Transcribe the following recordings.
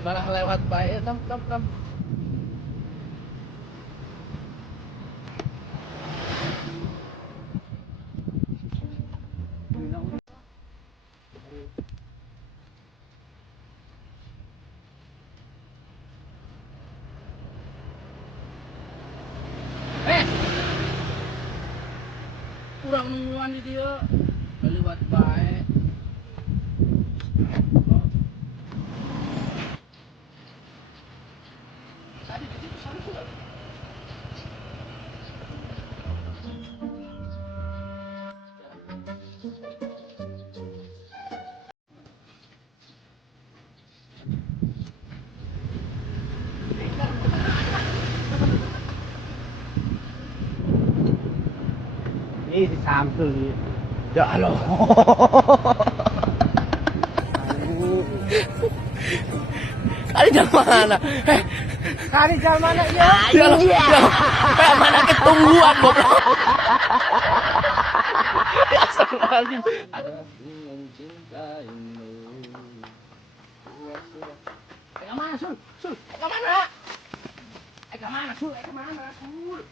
Malah lewat baik, tem. Kurang nungguan di dia, lewat baik. Tadi di situ sana juga. Ini di samping nih. Ya loh. Kali jalan mana? Kali jalan mana ya? Iya. Kayak mana ketungguan goblok. Ya astagfirullahaladzim. Ke mana, Sul? Sul, ke mana? Ke mana, Sul? Ke mana, Sul?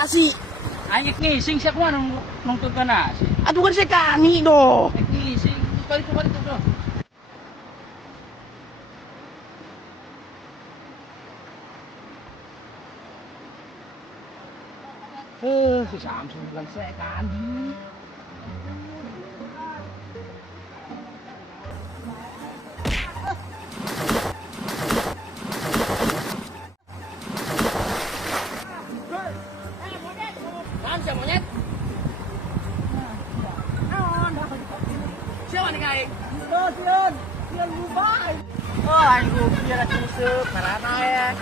Asik. Ayek ngising siya kung anong nungtod ka na. Aduh kan saya kani do. Ayek ngising. Balik do. Si Samsung bilang saya kani. Siapa monyet? Siapa nih kain? Sian lubai. Oh, aku biar aku sep, karena ya,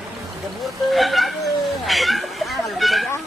jemur tuh, aduh, lebih banyak.